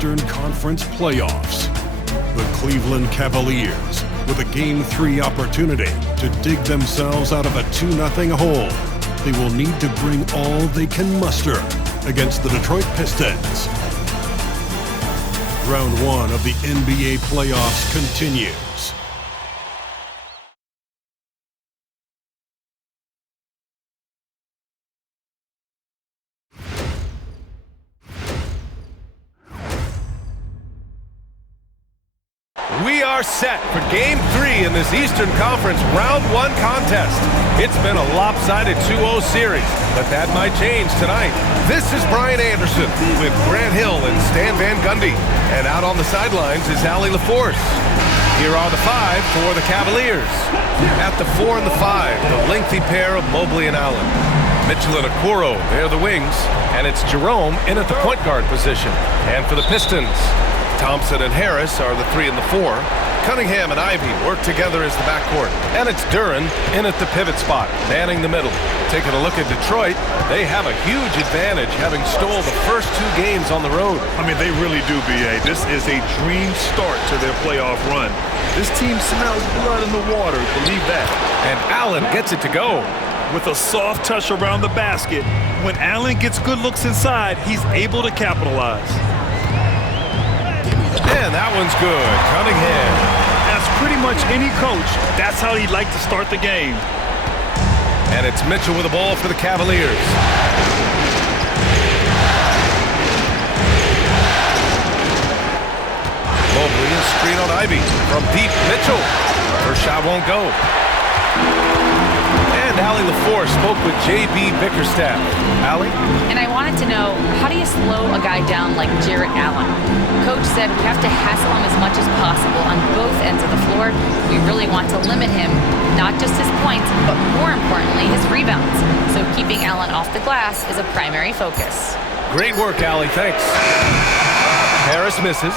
Eastern Conference playoffs. The Cleveland Cavaliers, with a Game 3 opportunity to dig themselves out of a 2-0 hole. They will need to bring all they can muster against the Detroit Pistons. Round 1 of the NBA playoffs continues. We are set for Game 3 in this Eastern Conference Round 1 contest. It's been a lopsided 2-0 series, but that might change tonight. This is Brian Anderson with Grant Hill and Stan Van Gundy. And out on the sidelines is Allie LaForce. Here are the 5 for the Cavaliers. At the 4 and the 5, the lengthy pair of Mobley and Allen. Mitchell and Okoro, they're the wings. And it's Jerome in at the point guard position. And for the Pistons, Thompson and Harris are the 3 and the 4. Cunningham and Ivy work together as the backcourt. And it's Duren in at the pivot spot, manning the middle. Taking a look at Detroit, they have a huge advantage, having stole the first 2 games on the road. I mean, they really do, B.A. This is a dream start to their playoff run. This team smells blood in the water, believe that. And Allen gets it to go. With a soft touch around the basket, when Allen gets good looks inside, he's able to capitalize. And that one's good. Cunningham. As pretty much any coach, that's how he'd like to start the game. And it's Mitchell with the ball for the Cavaliers. Mobley and screen on Ivy. From deep, Mitchell. First shot won't go. And Allie LaForce spoke with J.B. Bickerstaff. Allie? And I wanted to know, how do you slow a guy down like Jarrett Allen? Coach said we have to hassle him as much as possible on both ends of the floor. We really want to limit him, not just his points, but more importantly, his rebounds. So keeping Allen off the glass is a primary focus. Great work, Allie. Thanks. Harris misses.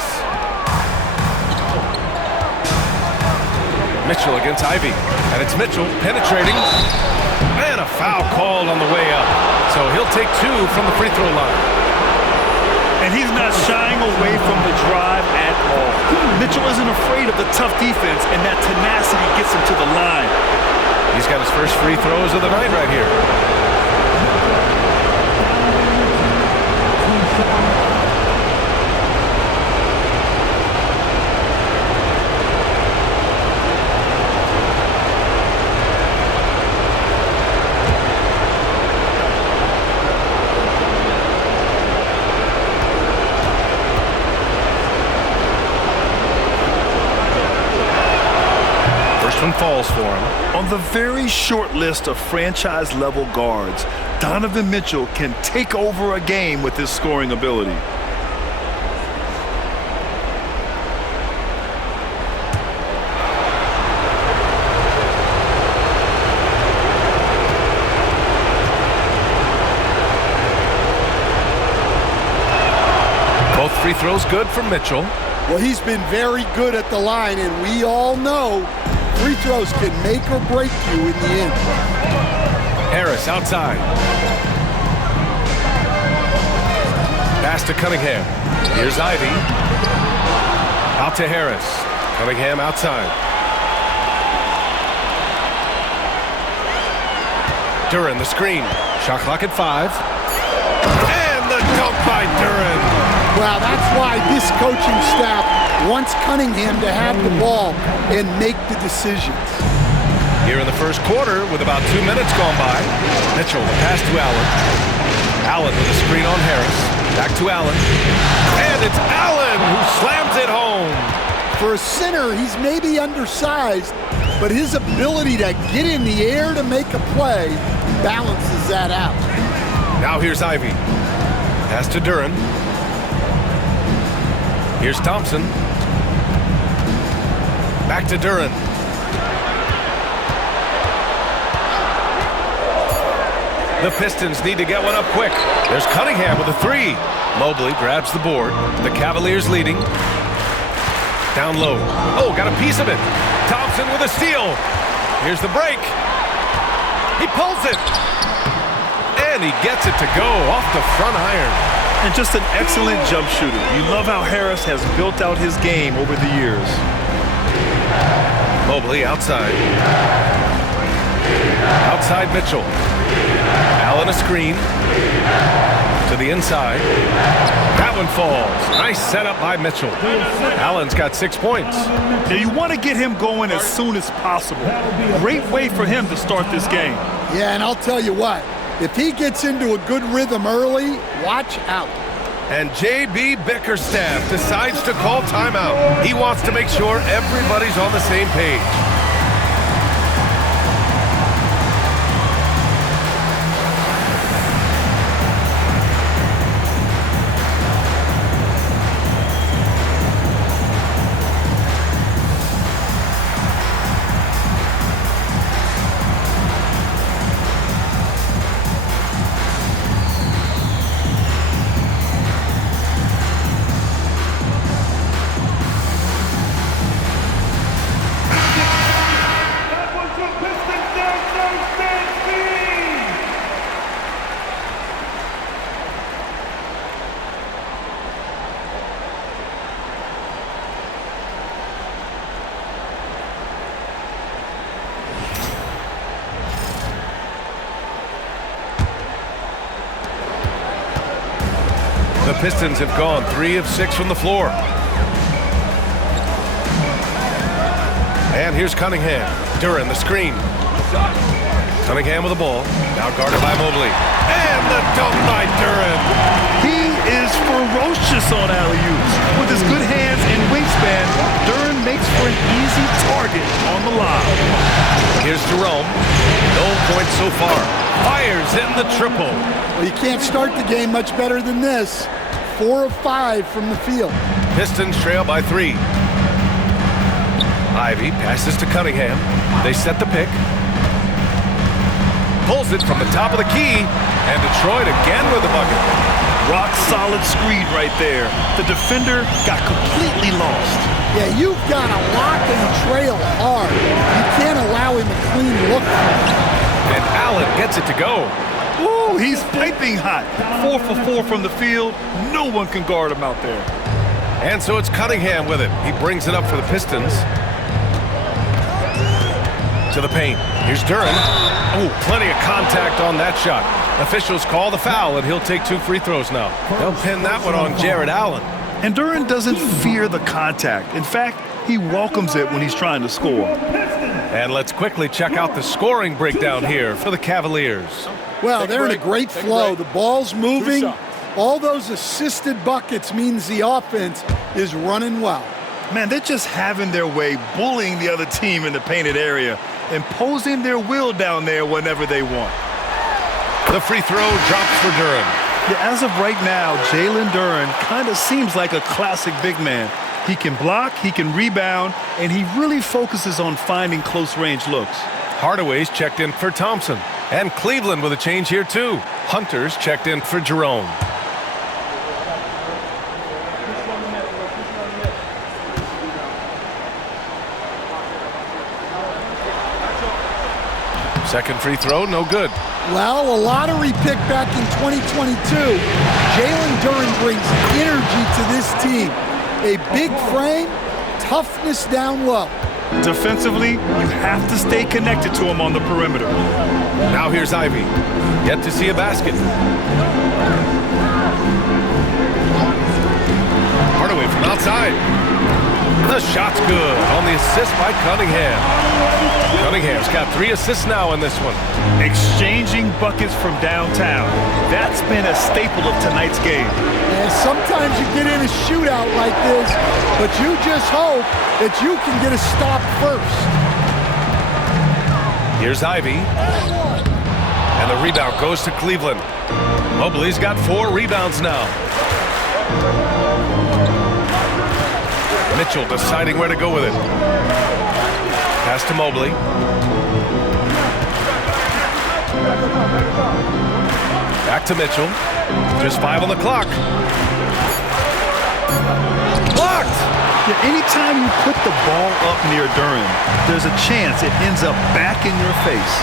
Mitchell against Ivy. And it's Mitchell penetrating. And a foul called on the way up. So he'll take 2 from the free throw line. And he's not shying away from the drive at all. Mitchell isn't afraid of the tough defense, and that tenacity gets him to the line. He's got his first free throws of the night right here. Falls for him. On the very short list of franchise-level guards, Donovan Mitchell can take over a game with his scoring ability. Both free throws good for Mitchell. Well, he's been very good at the line, and we all know free throws can make or break you in the end. Harris outside. Pass to Cunningham. Here's Ivy. Out to Harris. Cunningham outside. Duren, the screen. Shot clock at 5. And the dunk by Duren. Well, that's why this coaching staff wants Cunningham to have the ball and make the decisions. Here in the first quarter, with about 2 minutes gone by, Mitchell, the pass to Allen. Allen with a screen on Harris. Back to Allen. And it's Allen who slams it home. For a center, he's maybe undersized, but his ability to get in the air to make a play balances that out. Now here's Ivy. Pass to Duren. Here's Thompson. Back to Duren. The Pistons need to get one up quick. There's Cunningham with a 3. Mobley grabs the board. The Cavaliers leading. Down low. Oh, got a piece of it. Thompson with a steal. Here's the break. He pulls it. And he gets it to go off the front iron. And just an excellent jump shooter. You love how Harris has built out his game over the years. Mobley outside. Outside Mitchell. Allen a screen. To the inside. That one falls. Nice setup by Mitchell. Allen's got 6 points. Now you want to get him going as soon as possible. Great way for him to start this game. Yeah, and I'll tell you what. If he gets into a good rhythm early, watch out. And J.B. Bickerstaff decides to call timeout. He wants to make sure everybody's on the same page. The Pistons have gone 3 of 6 from the floor. And here's Cunningham. Duren, the screen. Cunningham with the ball. Now guarded by Mobley. And the dunk by Duren. He is ferocious on alley-oops. With his good hands and wingspan, Duren makes for an easy target on the lob. Here's Jerome. No points so far. Fires in the triple. Well, you can't start the game much better than this. 4 of 5 from the field. Pistons trail by 3. Ivy passes to Cunningham. They set the pick. Pulls it from the top of the key. And Detroit again with the bucket. Rock solid screen right there. The defender got completely lost. Yeah, you've got to lock and trail hard. You can't allow him a clean look. And Allen gets it to go. Ooh, he's piping hot. 4 for 4 from the field. No one can guard him out there. And so it's Cunningham with it. He brings it up for the Pistons. To the paint. Here's Duren. Oh, plenty of contact on that shot. Officials call the foul, and he'll take 2 free throws now. They'll pin that one on Jared Allen. And Duren doesn't fear the contact. In fact, he welcomes it when he's trying to score. And let's quickly check out the scoring breakdown here for the Cavaliers. Well, they're in a great flow. The ball's moving. All those assisted buckets means the offense is running well. Man, they're just having their way, bullying the other team in the painted area, imposing their will down there whenever they want. The free throw drops for Duren. Yeah, as of right now, Jalen Duren kind of seems like a classic big man. He can block, he can rebound, and he really focuses on finding close-range looks. Hardaway's checked in for Thompson. And Cleveland with a change here, too. Hunter's checked in for Jerome. Second free throw, no good. Well, a lottery pick back in 2022. Jalen Duren brings energy to this team. A big frame, toughness down low. Defensively, you have to stay connected to him on the perimeter. Now here's Ivy. Yet to see a basket. Hardaway from outside. The shot's good on the assist by Cunningham. Cunningham's got 3 assists now in this one. Exchanging buckets from downtown. That's been a staple of tonight's game. And sometimes you get in a shootout like this, but you just hope that you can get a stop first. Here's Ivy. And the rebound goes to Cleveland. Mobley's got 4 rebounds now. Mitchell deciding where to go with it. Pass to Mobley. Back to Mitchell. Just 5 on the clock. Blocked! Yeah, anytime you put the ball up near Duren, there's a chance it ends up back in your face.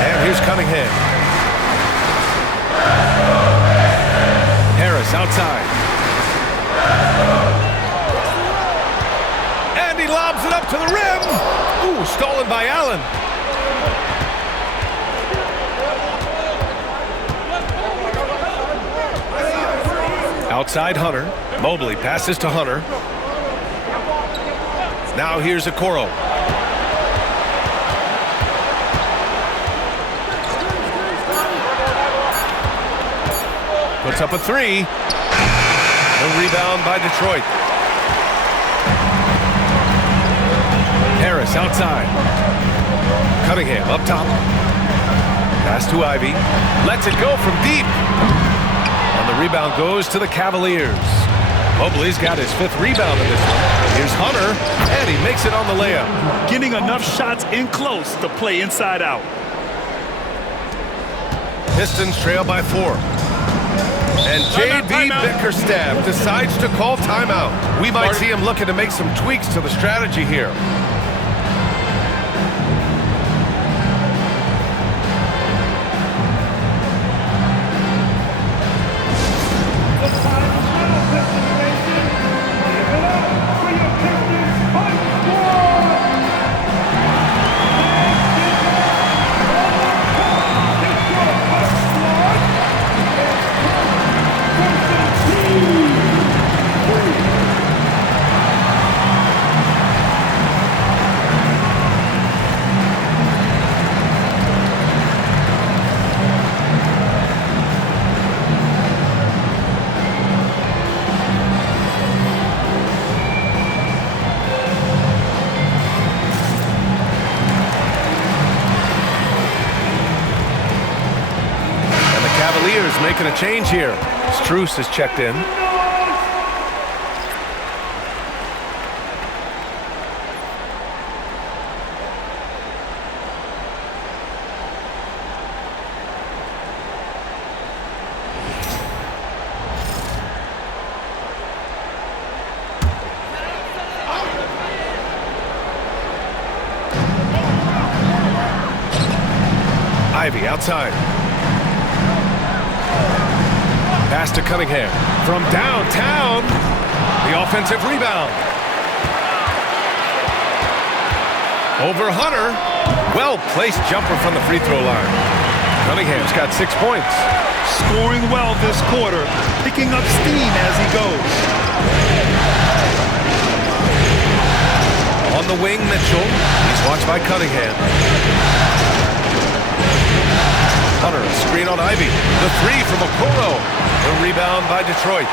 And here's Cunningham. Harris outside. And he lobs it up to the rim. Ooh, stolen by Allen. Outside Hunter. Mobley passes to Hunter. Now here's Okoro. Puts up a three. A rebound by Detroit. Harris outside. Cunningham up top. Pass to Ivy. Lets it go from deep. And the rebound goes to the Cavaliers. Mobley's got his 5th rebound in this one. Here's Hunter, and he makes it on the layup. Getting enough shots in close to play inside out. Pistons trail by 4. And J.B. Bickerstaff decides to call timeout. We might see him looking to make some tweaks to the strategy here. Cavaliers making a change here. Strus is checked in. Ivy outside. Pass to Cunningham. From downtown, the offensive rebound. Over Hunter. Well-placed jumper from the free throw line. Cunningham's got 6 points. Scoring well this quarter, picking up steam as he goes. On the wing, Mitchell. He's watched by Cunningham. Hunter, screen on Ivy. The three from Okoro. The rebound by Detroit.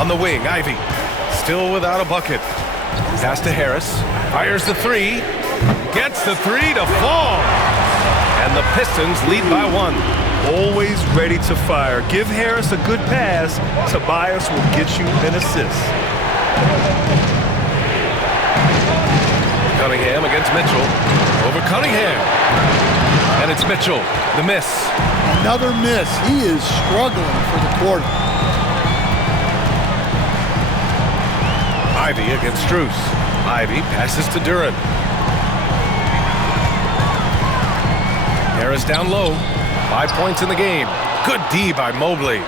On the wing, Ivy. Still without a bucket. Pass to Harris. Fires the three. Gets the three to fall. And the Pistons lead by 1. Always ready to fire. Give Harris a good pass. Tobias will get you an assist. Cunningham against Mitchell. Over Cunningham. And it's Mitchell. The miss. Another miss. He is struggling for the quarter. Ivy against Strus. Ivy passes to Duren. Harris down low. 5 points in the game. Good D by Mobley.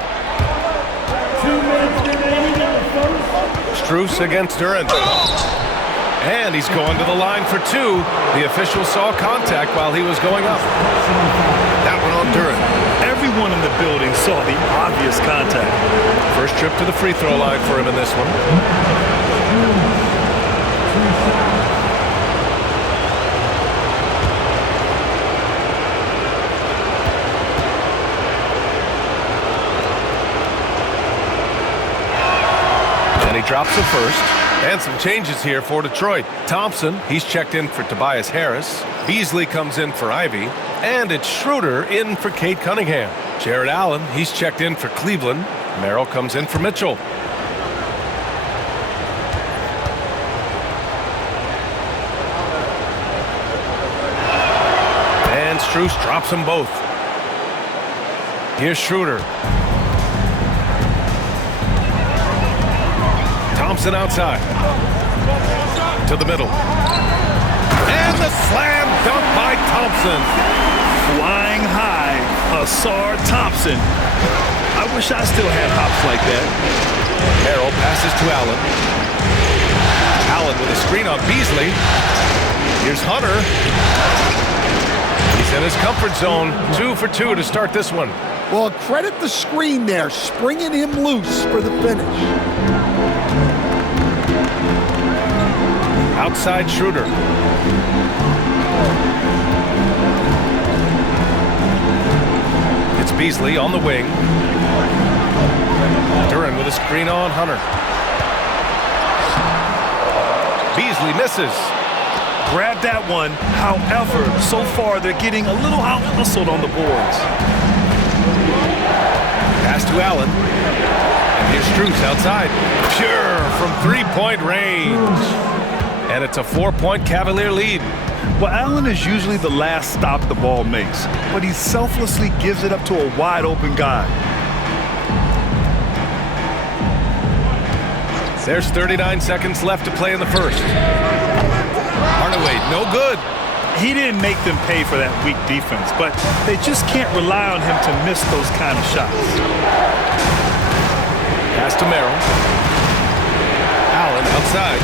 Strus against Duren. And he's going to the line for 2. The official saw contact while he was going up. That one on Duren. Everyone in the building saw the obvious contact. First trip to the free throw line for him in this one. And he drops the first. And some changes here for Detroit. Thompson, he's checked in for Tobias Harris. Beasley comes in for Ivy. And it's Schroeder in for Cade Cunningham. Jared Allen, he's checked in for Cleveland. Merrill comes in for Mitchell. And Strus drops them both. Here's Schroeder. Thompson outside. To the middle. And the slam dunk by Thompson. Flying high. Asar Thompson. I wish I still had hops like that. Merrill passes to Allen. Allen with a screen on Beasley. Here's Hunter. He's in his comfort zone. 2 for 2 to start this one. Well, credit the screen there, springing him loose for the finish. Outside Schroeder. It's Beasley on the wing. Duren with a screen on Hunter. Beasley misses. Grab that one. However, so far they're getting a little out-hustled on the boards. Pass to Allen. And here's Strus outside. Pure from three-point range. And it's a 4-point Cavalier lead. Well, Allen is usually the last stop the ball makes, but he selflessly gives it up to a wide-open guy. There's 39 seconds left to play in the first. Hardaway, no good. He didn't make them pay for that weak defense, but they just can't rely on him to miss those kind of shots. Pass to Merrill. Allen outside.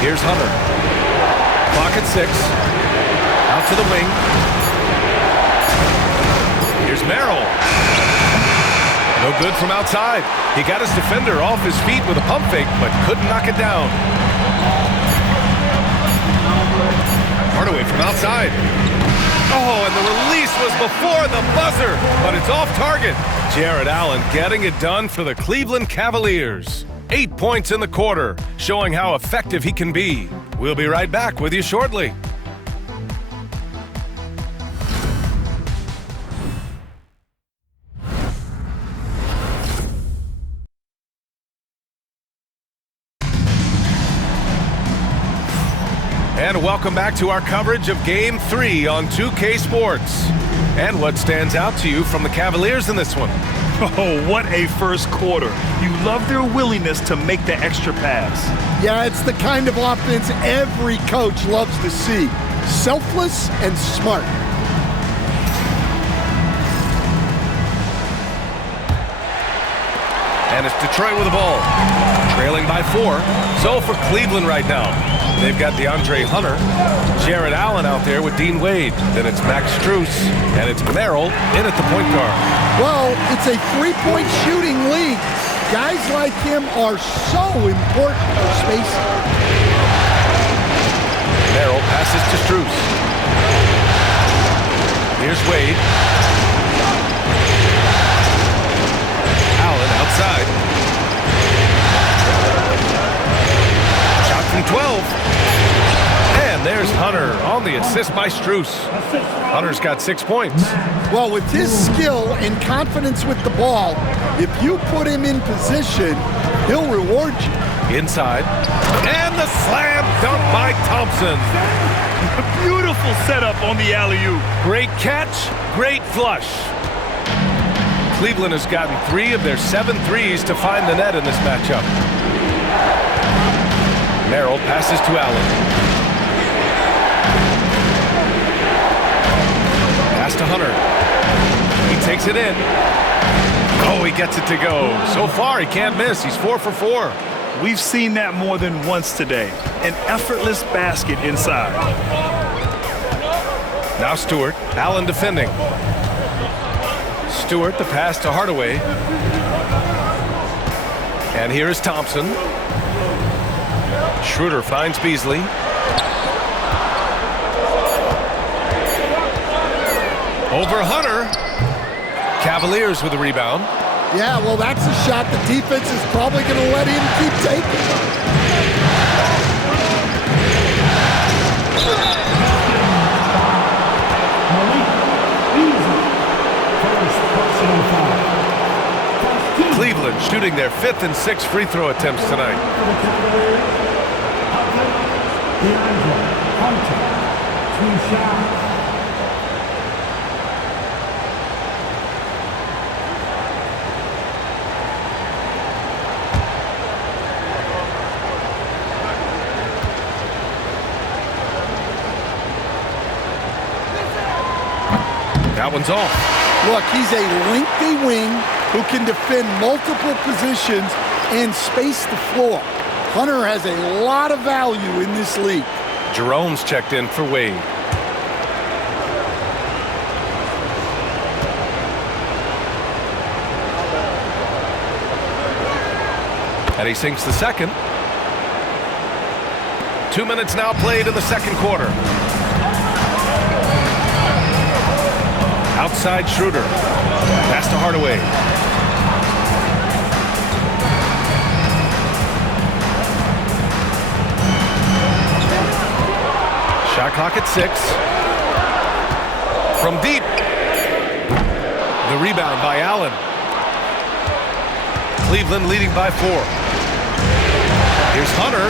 Here's Hunter. Clock at 6. Out to the wing. Here's Merrill. No good from outside. He got his defender off his feet with a pump fake, but couldn't knock it down. Hardaway from outside. Oh, and the release was before the buzzer, but it's off target. Jared Allen getting it done for the Cleveland Cavaliers. 8 points in the quarter, showing how effective he can be. We'll be right back with you shortly. And welcome back to our coverage of Game 3 on 2K Sports. And what stands out to you from the Cavaliers in this one? Oh, what a first quarter. You love their willingness to make the extra pass. Yeah, it's the kind of offense every coach loves to see. Selfless and smart. And it's Detroit with the ball. Trailing by 4. So for Cleveland right now, they've got DeAndre Hunter, Jared Allen out there with Dean Wade. Then it's Max Strus, and it's Merrill in at the point guard. Well, it's a three-point shooting league. Guys like him are so important for spacing. Merrill passes to Strus. Here's Wade. Allen outside. Shot from 12. And there's Hunter on the assist by Strus. Hunter's got 6 points. Well, with his skill and confidence with the ball, if you put him in position, he'll reward you. Inside. And the slam dunk by Thompson. Beautiful setup on the alley-oop. Great catch, great flush. Cleveland has gotten 3 of their 7 threes to find the net in this matchup. Merrill passes to Allen. Pass to Hunter. He takes it in. Oh, he gets it to go. So far, he can't miss. He's 4 for 4. We've seen that more than once today. An effortless basket inside. Now Stewart. Allen defending. Stewart, the pass to Hardaway. And here is Thompson. Schroeder finds Beasley. Over Hunter. Cavaliers with the rebound. Yeah, well, that's a shot the defense is probably going to let him keep taking. Cleveland shooting their 5th and 6th free throw attempts tonight. That one's off. Look, he's a lengthy wing who can defend multiple positions and space the floor. Hunter has a lot of value in this league. Jerome's checked in for Wade. And he sinks the second. 2 minutes now played in the second quarter. Outside Schroeder. Pass to Hardaway. Shot clock at 6. From deep. The rebound by Allen. Cleveland leading by 4. Here's Hunter.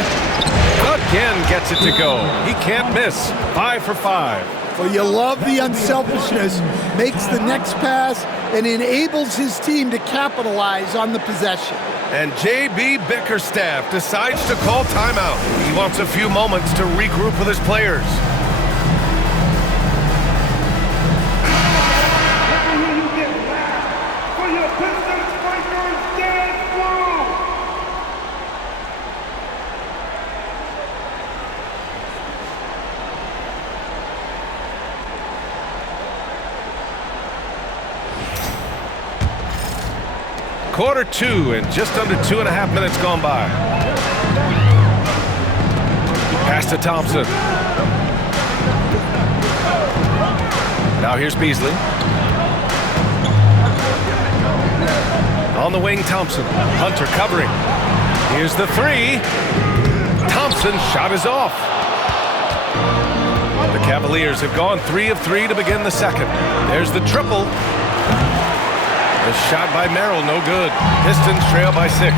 Again gets it to go. He can't miss. 5 for 5. Well, you love the unselfishness. Makes the next pass and enables his team to capitalize on the possession. And J.B. Bickerstaff decides to call timeout. He wants a few moments to regroup with his players. Quarter 2 and just under 2.5 minutes gone by. Pass to Thompson. Now here's Beasley. On the wing, Thompson. Hunter covering. Here's the 3. Thompson's shot is off. The Cavaliers have gone 3 of 3 to begin the second. There's the triple. The shot by Merrill, no good. Pistons trail by 6.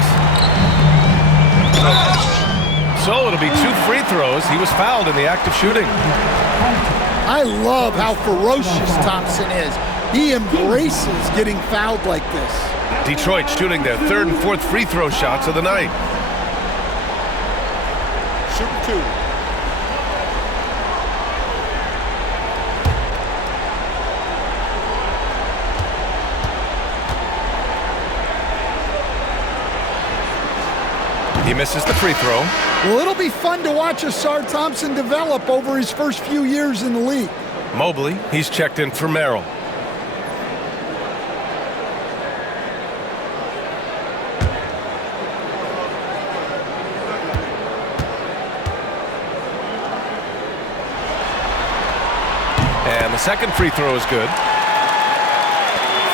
So it'll be 2 free throws. He was fouled in the act of shooting. I love how ferocious Thompson is. He embraces getting fouled like this. Detroit shooting their 3rd and 4th free throw shots of the night. Shoot 2. He misses the free throw. Well, it'll be fun to watch Asar Thompson develop over his first few years in the league. Mobley, he's checked in for Merrill. And the second free throw is good.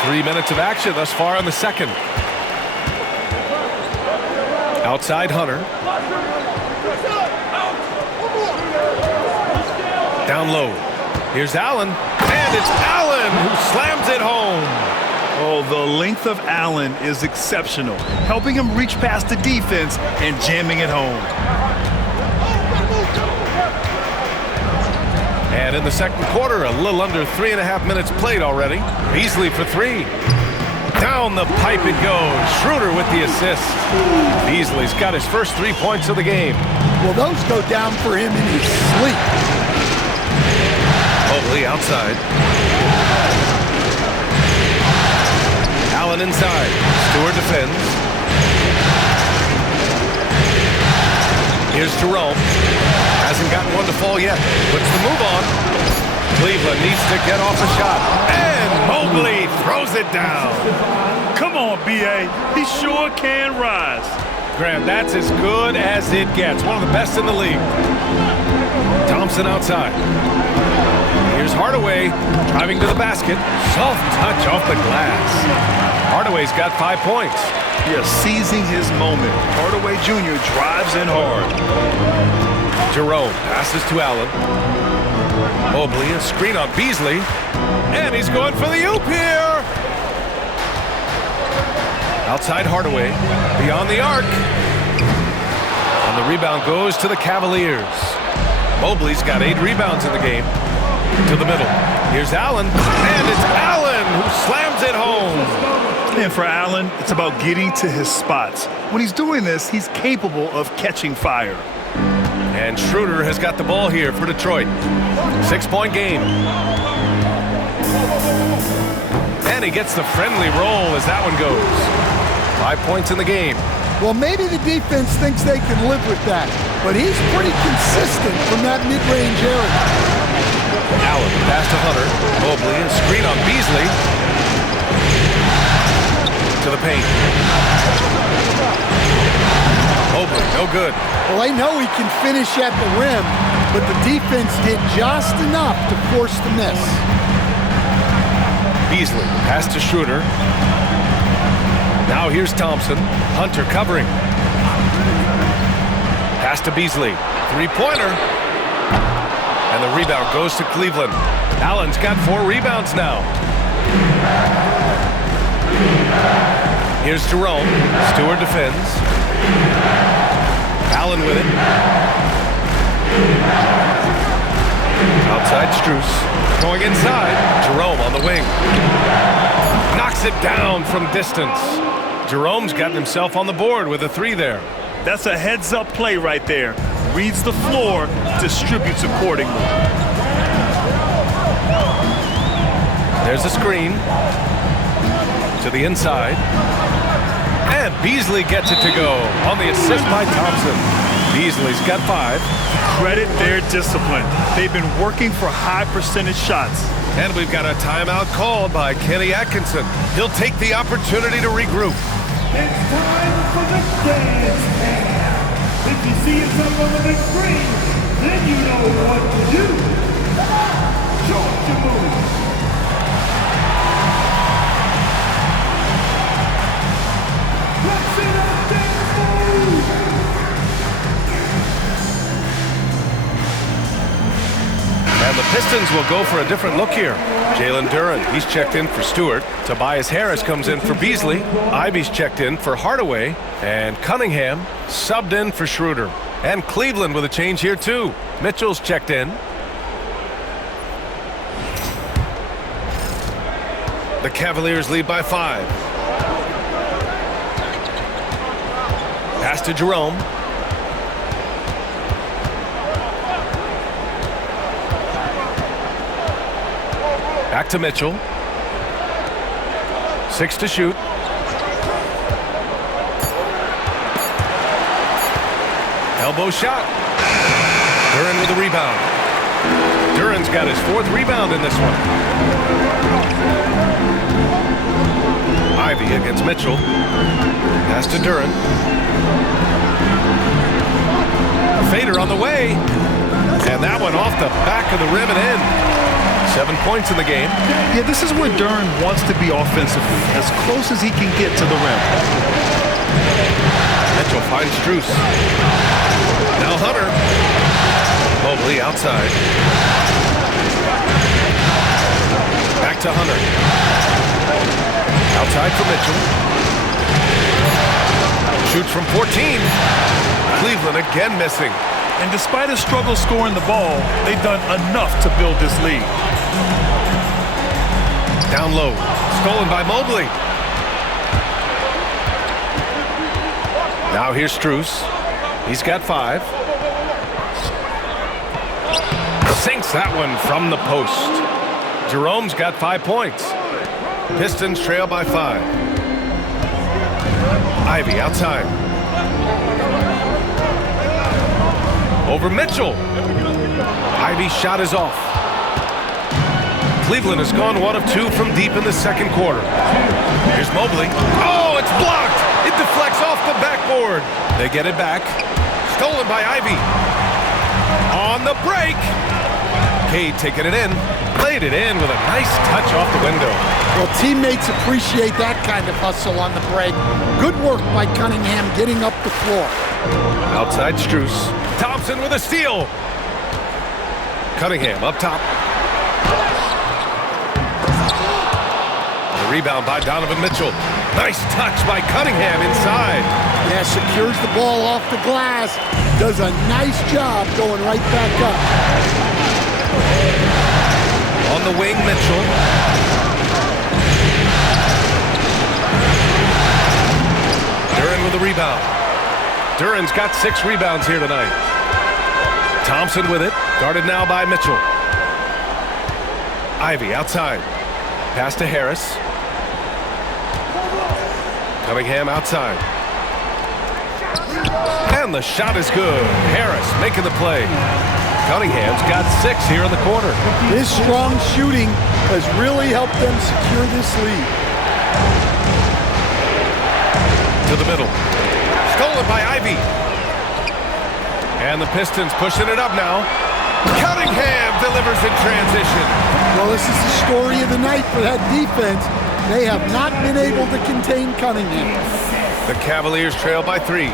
3 minutes of action thus far in the second. Outside Hunter. Down low. Here's Allen. And it's Allen who slams it home. Oh, the length of Allen is exceptional, helping him reach past the defense and jamming it home. And in the second quarter, a little under 3.5 minutes played already. Beasley for 3. Down the pipe it goes. Schroeder with the assist. Beasley's got his first 3 points of the game. Well, those go down for him in his sleep. Mobley outside. Allen inside. Stewart defends. Here's Jerome. Hasn't gotten one to fall yet. Puts the move on. Cleveland needs to get off a shot. And Mobley throws it down. Come on, B.A. He sure can rise. Graham, that's as good as it gets. One of the best in the league. Thompson outside. Here's Hardaway driving to the basket. Soft touch off the glass. Hardaway's got 5 points. Yeah, seizing his moment. Hardaway Jr. drives in hard. Jerome passes to Allen. Mobley, a screen on Beasley. And he's going for the oop here. Outside Hardaway. Beyond the arc. And the rebound goes to the Cavaliers. Mobley's got 8 rebounds in the game. To the middle. Here's Allen. And it's Allen who slams it home. And for Allen, it's about getting to his spots. When he's doing this, he's capable of catching fire. And Schroeder has got the ball here for Detroit. 6-point game. And he gets the friendly roll as that one goes. 5 points in the game. Well, maybe the defense thinks they can live with that, but he's pretty consistent from that mid-range area. Allen, pass to Hunter. Mobley, a screen on Beasley. To the paint. Mobley, no good. Well, I know he can finish at the rim, but the defense did just enough to force the miss. Beasley, pass to Schroeder. Now here's Thompson. Hunter covering. Pass to Beasley. Three-pointer. And the rebound goes to Cleveland. Allen's got 4 rebounds now. Here's Jerome. Stewart defends. Allen with it. Outside Strus. Going inside. Jerome on the wing. Knocks it down from distance. Jerome's gotten himself on the board with a 3 there. That's a heads-up play right there. Reads the floor, distributes accordingly. There's a screen. To the inside. And Beasley gets it to go on the assist by Thompson. Beasley's got 5. Credit their discipline. They've been working for high percentage shots. And we've got a timeout called by Kenny Atkinson. He'll take the opportunity to regroup. It's time for the dance cam. If you see us up on the big screen, then you know what to do. Georgia move. Let's see that dance move. And the Pistons will go for a different look here. Jalen Duren, he's checked in for Stewart. Tobias Harris comes in for Beasley. Ivy's checked in for Hardaway. And Cunningham subbed in for Schroeder. And Cleveland with a change here too. Mitchell's checked in. The Cavaliers lead by 5. Pass to Jerome. Back to Mitchell. 6 to shoot. Elbow shot. Duren with a rebound. Duren's got his 4th rebound in this one. Ivy against Mitchell. Pass to Duren. Fader on the way. And that one off the back of the rim and in. 7 points in the game. Yeah, this is where Duren wants to be offensively, as close as he can get to the rim. Mitchell finds Strus. Now Hunter. Mobley outside. Back to Hunter. Outside for Mitchell. Shoots from 14. Cleveland again missing. And despite a struggle scoring the ball, they've done enough to build this lead. Down low. Stolen by Mobley. Now here's Strus. He's got 5. Sinks that one from the post. Jerome's got 5 points. Pistons trail by 5. Ivy outside. Over Mitchell. Ivy's shot is off. Cleveland has gone 1 of 2 from deep in the second quarter. Here's Mobley. Oh, it's blocked. It deflects off the backboard. They get it back. Stolen by Ivy. On the break. Cade taking it in. Played it in with a nice touch off the window. Well, teammates appreciate that kind of hustle on the break. Good work by Cunningham getting up the floor. Outside Strus. Thompson with a steal. Cunningham up top. The rebound by Donovan Mitchell. Nice touch by Cunningham inside. Yeah, secures the ball off the glass. Does a nice job going right back up. On the wing, Mitchell. Duren with a rebound. Duren's got 6 rebounds here tonight. Thompson with it. Guarded now by Mitchell. Ivy outside. Pass to Harris. Cunningham outside. And the shot is good. Harris making the play. Cunningham's got 6 here in the quarter. This strong shooting has really helped them secure this lead. To the middle. Stolen by Ivy. And the Pistons pushing it up now. Cunningham delivers in transition. Well, this is the story of the night for that defense. They have not been able to contain Cunningham. The Cavaliers trail by 3.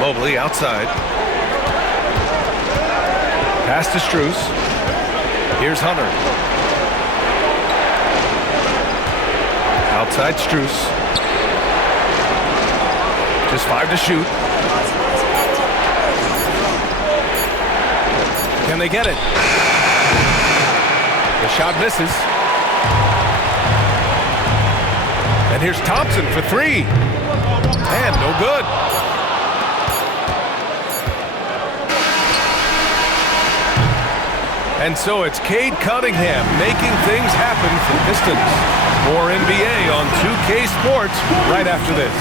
Mobley outside. Pass to Strus. Here's Hunter. Outside Strus. Just 5 to shoot. Can they get it? The shot misses. And here's Thompson for 3. And no good. And so it's Cade Cunningham making things happen for the Pistons. More NBA on 2K Sports right after this.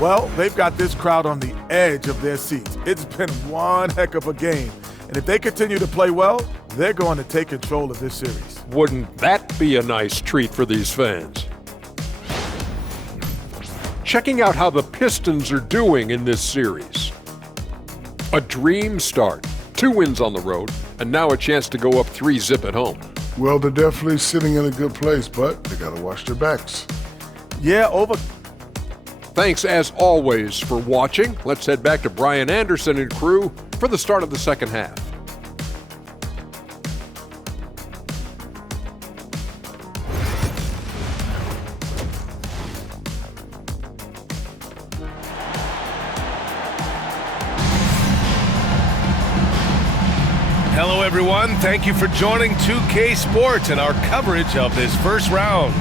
Well, they've got this crowd on the edge of their seats. It's been one heck of a game. And if they continue to play well, they're going to take control of this series. Wouldn't that be a nice treat for these fans? Checking out how the Pistons are doing in this series. A dream start. 2 wins on the road, and now a chance to go up 3-zip at home. Well, they're definitely sitting in a good place, but they got to watch their backs. Yeah, Thanks, as always, for watching. Let's head back to Brian Anderson and crew for the start of the second half. Hello, everyone. Thank you for joining 2K Sports and our coverage of this first round.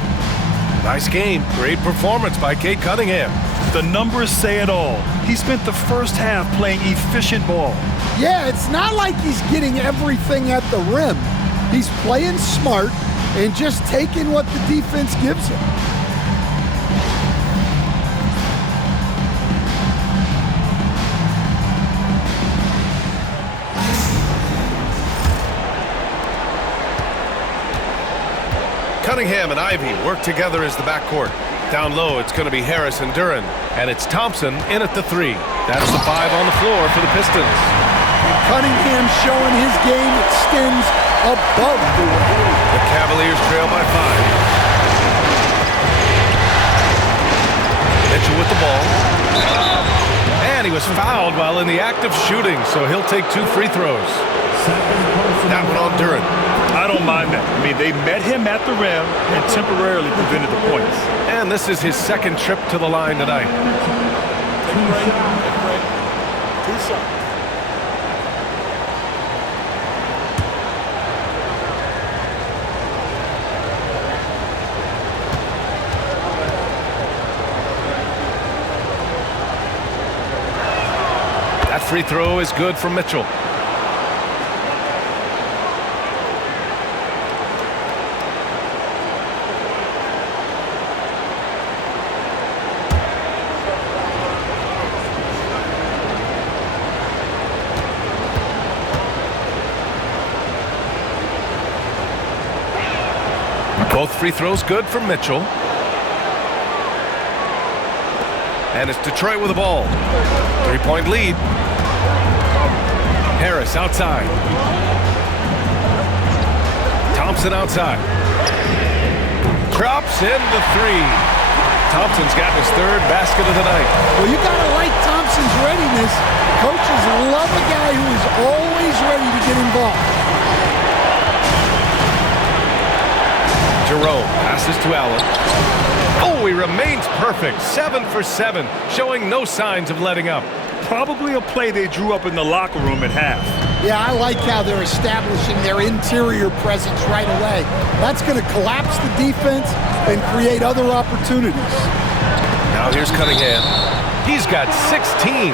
Nice game. Great performance by Cade Cunningham. The numbers say it all. He spent the first half playing efficient ball. Yeah, it's not like he's getting everything at the rim. He's playing smart and just taking what the defense gives him. Cunningham and Ivy work together as the backcourt. Down low, it's going to be Harris and Duren. And it's Thompson in at the 3. That's the 5 on the floor for the Pistons. Cunningham showing his game extends above the rim. The Cavaliers trail by 5. Mitchell with the ball. And he was fouled while in the act of shooting, so he'll take 2 free throws. That one on Duren. I don't mind that. I mean, they met him at the rim and temporarily prevented the points. And this is his second trip to the line tonight. That free throw is good for Mitchell. Both free throws good for Mitchell. And it's Detroit with the ball. 3-point lead. Harris outside. Thompson outside. Drops in the 3. Thompson's got his 3rd basket of the night. Well, you gotta like Thompson's readiness. Coaches love a guy who is always ready to get involved. Jerome passes to Allen. Oh, he remains perfect. 7 for 7, showing no signs of letting up. Probably a play they drew up in the locker room at half. Yeah, I like how they're establishing their interior presence right away. That's going to collapse the defense and create other opportunities. Now here's Cunningham. He's got 16,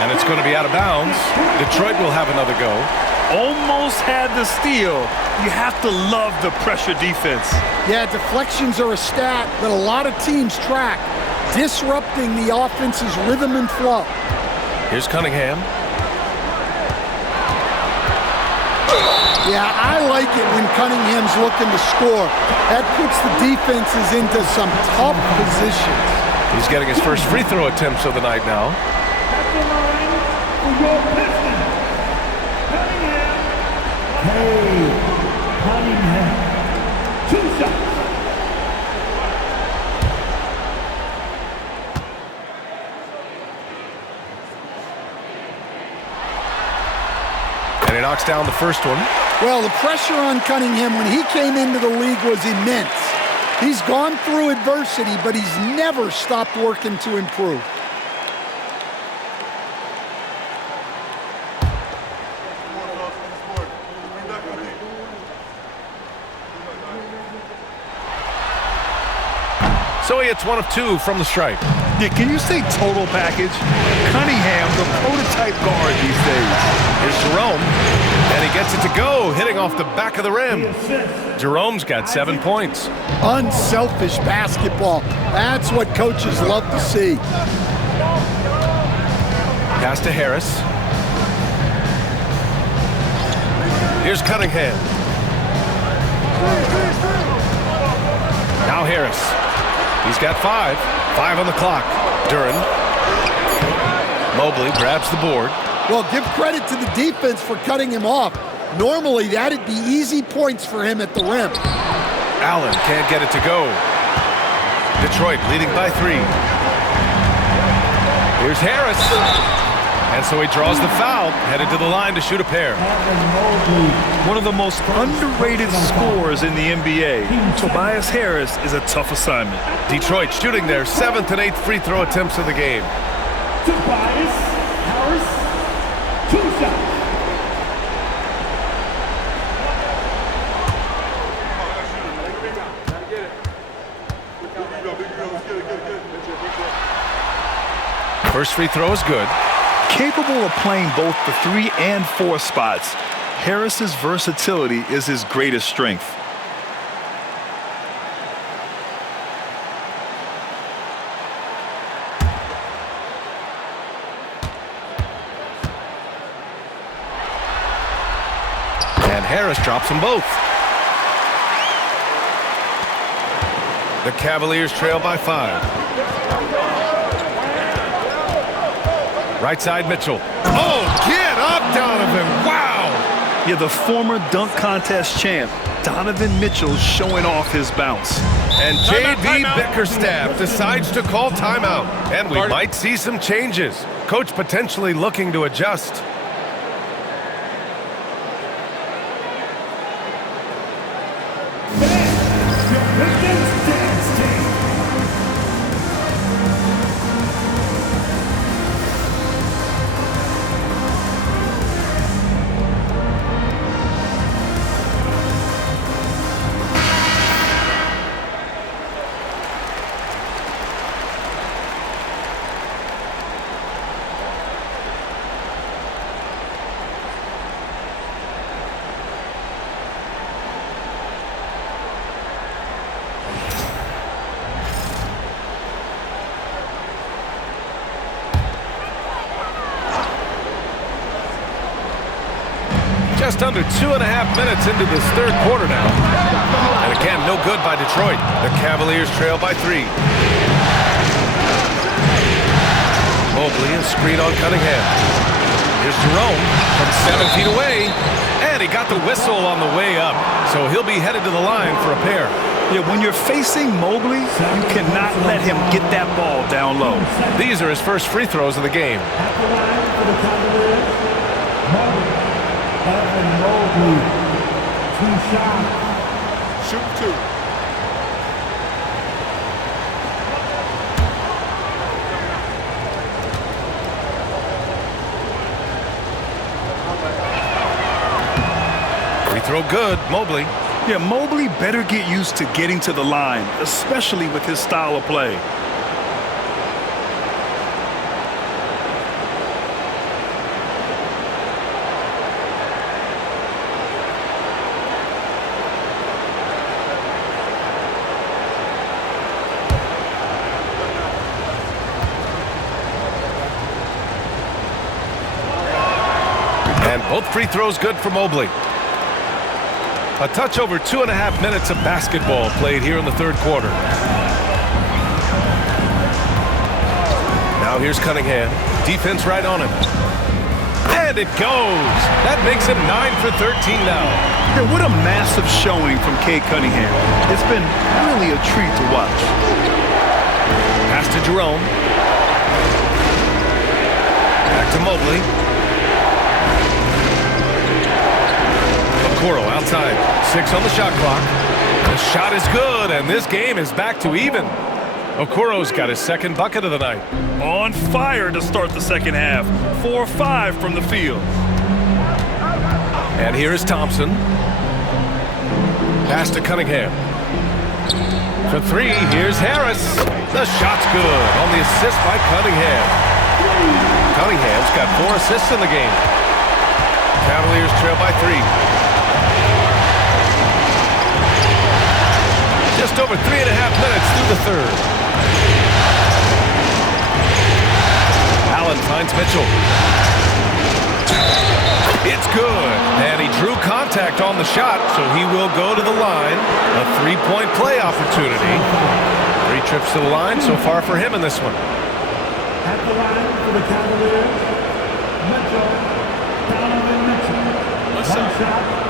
and it's going to be out of bounds. Detroit will have another go. Almost had the steal. You have to love the pressure defense. Yeah, deflections are a stat that a lot of teams track, disrupting the offense's rhythm and flow. Here's Cunningham. Yeah, I like it when Cunningham's looking to score. That puts the defenses into some tough positions. He's getting his first free throw attempts of the night now. At the line for your Pistons, Cunningham. Hey, Cunningham. 2 shots. And he knocks down the first one. Well, the pressure on Cunningham when he came into the league was immense. He's gone through adversity, but he's never stopped working to improve. So he hits 1 of 2 from the stripe. Yeah, can you say total package? Cunningham, the prototype guard these days. Here's Jerome, and he gets it to go, hitting off the back of the rim. Jerome's got 7 points. Unselfish basketball. That's what coaches love to see. Pass to Harris. Here's Cunningham. Now Harris. He's got 5. 5 on the clock. Duren. Mobley grabs the board. Well, give credit to the defense for cutting him off. Normally, that'd be easy points for him at the rim. Allen can't get it to go. Detroit leading by 3. Here's Harris. And so he draws the foul, headed to the line to shoot a pair. One of the most underrated scorers in the NBA. Tobias Harris is a tough assignment. Detroit shooting their 7th and 8th free throw attempts of the game. Tobias Harris. 2 shots. First free throw is good. Capable of playing both the 3 and 4 spots, Harris's versatility is his greatest strength. And Harris drops them both. The Cavaliers trail by 5. Right side, Mitchell. Oh, get up, Donovan. Wow. Yeah, the former dunk contest champ, Donovan Mitchell, showing off his bounce. And J.B. Bickerstaff decides to call timeout. And we might see some changes. Coach potentially looking to adjust. Just under 2.5 minutes into this 3rd quarter now. And again, no good by Detroit. The Cavaliers trail by 3. Mobley, a screen on Cunningham. Here's Jerome from 7 feet away. And he got the whistle on the way up. So he'll be headed to the line for a pair. Yeah, when you're facing Mobley, you cannot let him get that ball down low. These are his first free throws of the game. At the line for the Cavaliers, Mobley. 2 shots. Shoot 2. throw good, Mobley. Yeah, Mobley better get used to getting to the line, especially with his style of play. And both free throws good for Mobley. A touch over 2.5 minutes of basketball played here in the third quarter. Now here's Cunningham. Defense right on him. And it goes. That makes him 9 for 13 now. Yeah, what a massive showing from Cade Cunningham. It's been really a treat to watch. Pass to Jerome. Back to Mobley. Okoro outside. 6 on the shot clock. The shot is good, and this game is back to even. Okoro's got his second bucket of the night. On fire to start the second half. 4-5 from the field. And here is Thompson. Pass to Cunningham. For 3, here's Harris. The shot's good on the assist by Cunningham. Cunningham's got 4 assists in the game. Cavaliers trail by 3. Just over 3.5 minutes through the third. Allen finds Mitchell. It's good. And he drew contact on the shot, so he will go to the line. A 3-point play opportunity. 3 trips to the line so far for him in this one. At the line for the Cavaliers, Mitchell, Donovan Mitchell. One shot.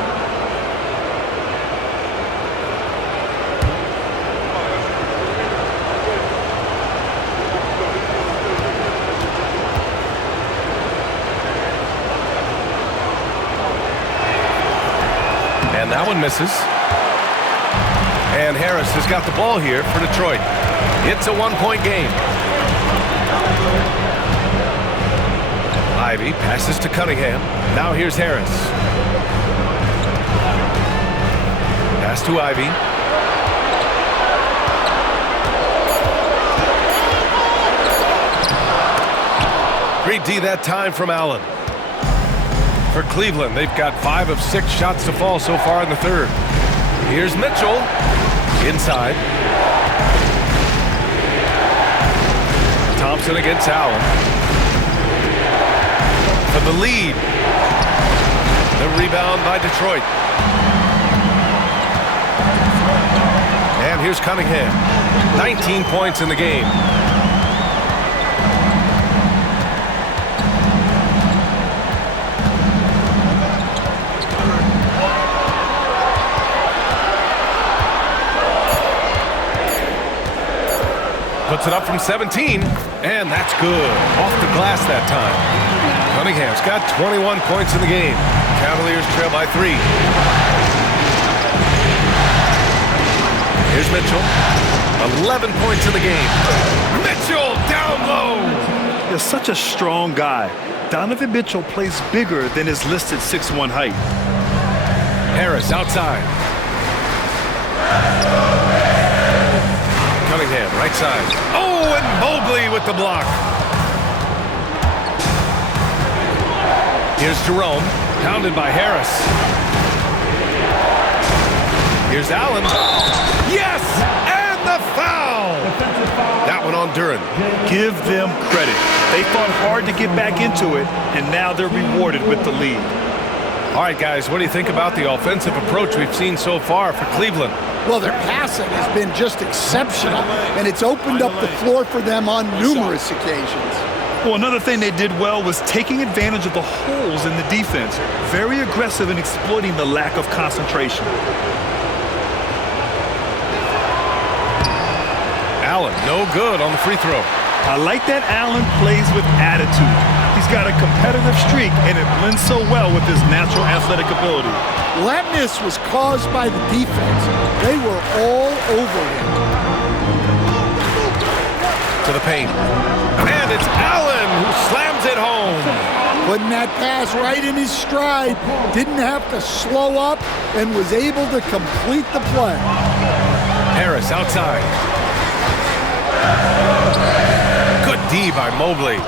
And that one misses. And Harris has got the ball here for Detroit. It's a 1-point game. Ivy passes to Cunningham. Now here's Harris. Pass to Ivy. Great D that time from Allen. For Cleveland, they've got 5 of 6 shots to fall so far in the third. Here's Mitchell. Inside. Thompson against Allen. For the lead. The rebound by Detroit. And here's Cunningham. 19 points in the game. Puts it up from 17, and that's good. Off the glass that time. Cunningham's got 21 points in the game. Cavaliers trail by 3. Here's Mitchell. 11 points in the game. Mitchell down low. He's such a strong guy. Donovan Mitchell plays bigger than his listed 6'1" height. Harris outside. Cunningham, right side. Oh, and Mobley with the block. Here's Jerome, pounded by Harris. Here's Allen. Yes, and the foul. That one on Duren. Give them credit. They fought hard to get back into it, and now they're rewarded with the lead. All right, guys, what do you think about the offensive approach we've seen so far for Cleveland? Well, their passing has been just exceptional, and it's opened up the floor for them on numerous occasions. Well, another thing they did well was taking advantage of the holes in the defense. Very aggressive in exploiting the lack of concentration. Allen, no good on the free throw. I like that Allen plays with attitude. He's got a competitive streak, and it blends so well with his natural athletic ability. Well, that miss was caused by the defense. They were all over him. To the paint. And it's Allen who slams it home. putting that pass right in his stride, didn't have to slow up, and was able to complete the play. Harris outside. Good D by Mobley.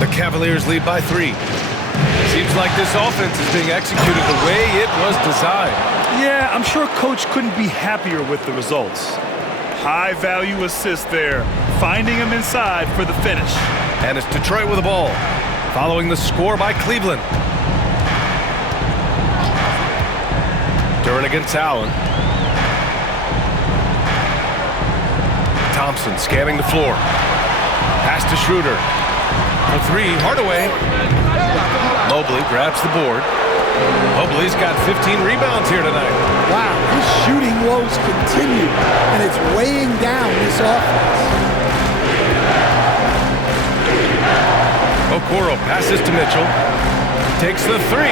The Cavaliers lead by 3. Seems like this offense is being executed the way it was designed. Yeah, I'm sure Coach couldn't be happier with the results. High-value assist there, finding him inside for the finish. And it's Detroit with the ball, following the score by Cleveland. Duren against Allen. Thompson scanning the floor. Pass to Schroeder. For 3, Hardaway. Mobley grabs the board. Mobley's got 15 rebounds here tonight. Wow, his shooting woes continue, and it's weighing down this offense. Okoro passes to Mitchell. Takes the 3.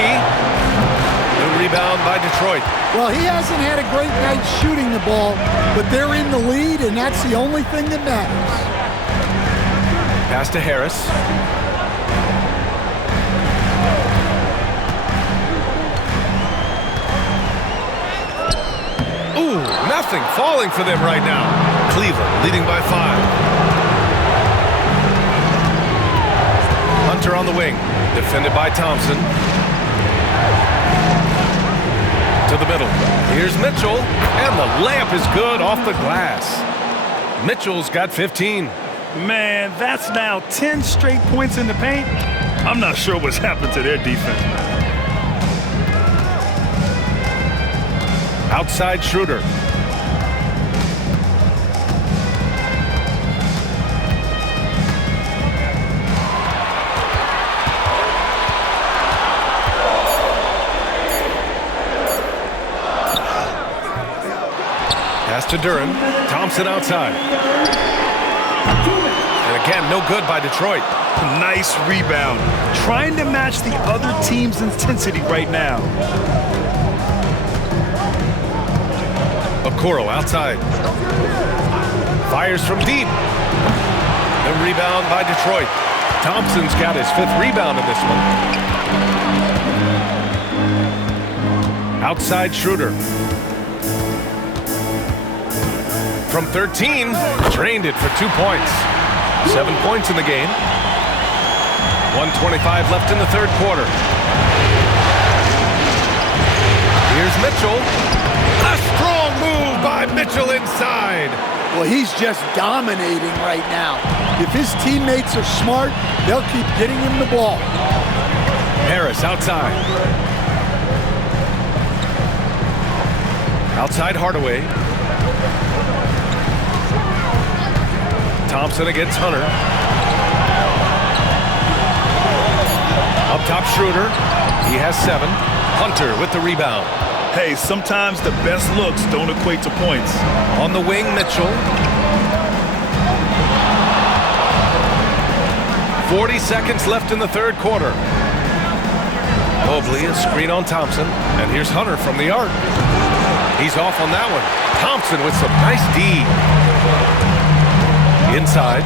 The rebound by Detroit. Well, he hasn't had a great night shooting the ball, but they're in the lead, and that's the only thing that matters. Pass to Harris. Ooh, nothing falling for them right now. Cleveland leading by 5. Hunter on the wing, defended by Thompson. To the middle. Here's Mitchell, and the layup is good off the glass. Mitchell's got 15. Man, that's now 10 straight points in the paint. I'm not sure what's happened to their defense. Outside Schroeder. Pass to Duren. Thompson outside. And again, no good by Detroit. Nice rebound. Trying to match the other team's intensity right now. Okoro outside. Fires from deep. The rebound by Detroit. Thompson's got his 5th rebound in this one. Outside Schroeder. From 13, drained it for 2 points. 7 points in the game. 1:25 left in the 3rd quarter. Here's Mitchell. A strong move by Mitchell inside. Well, he's just dominating right now. If his teammates are smart, they'll keep getting him the ball. Harris outside. Outside Hardaway. Thompson against Hunter. Up top Schroeder. He has 7. Hunter with the rebound. Hey, sometimes the best looks don't equate to points. On the wing, Mitchell. 40 seconds left in the 3rd quarter. Mobley, a screen on Thompson. And here's Hunter from the arc. He's off on that one. Thompson with some nice D. Inside.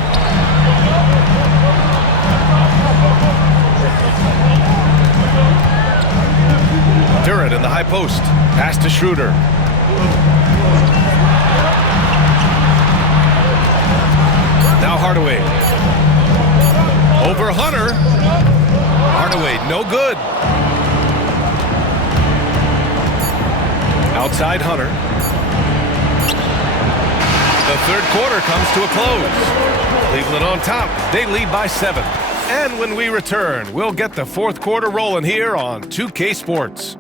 Duren in the high post. Pass to Schroeder. Now Hardaway. Over Hunter. Hardaway, no good. Outside Hunter. The 3rd quarter comes to a close. Cleveland on top. They lead by 7. And when we return, we'll get the 4th quarter rolling here on 2K Sports.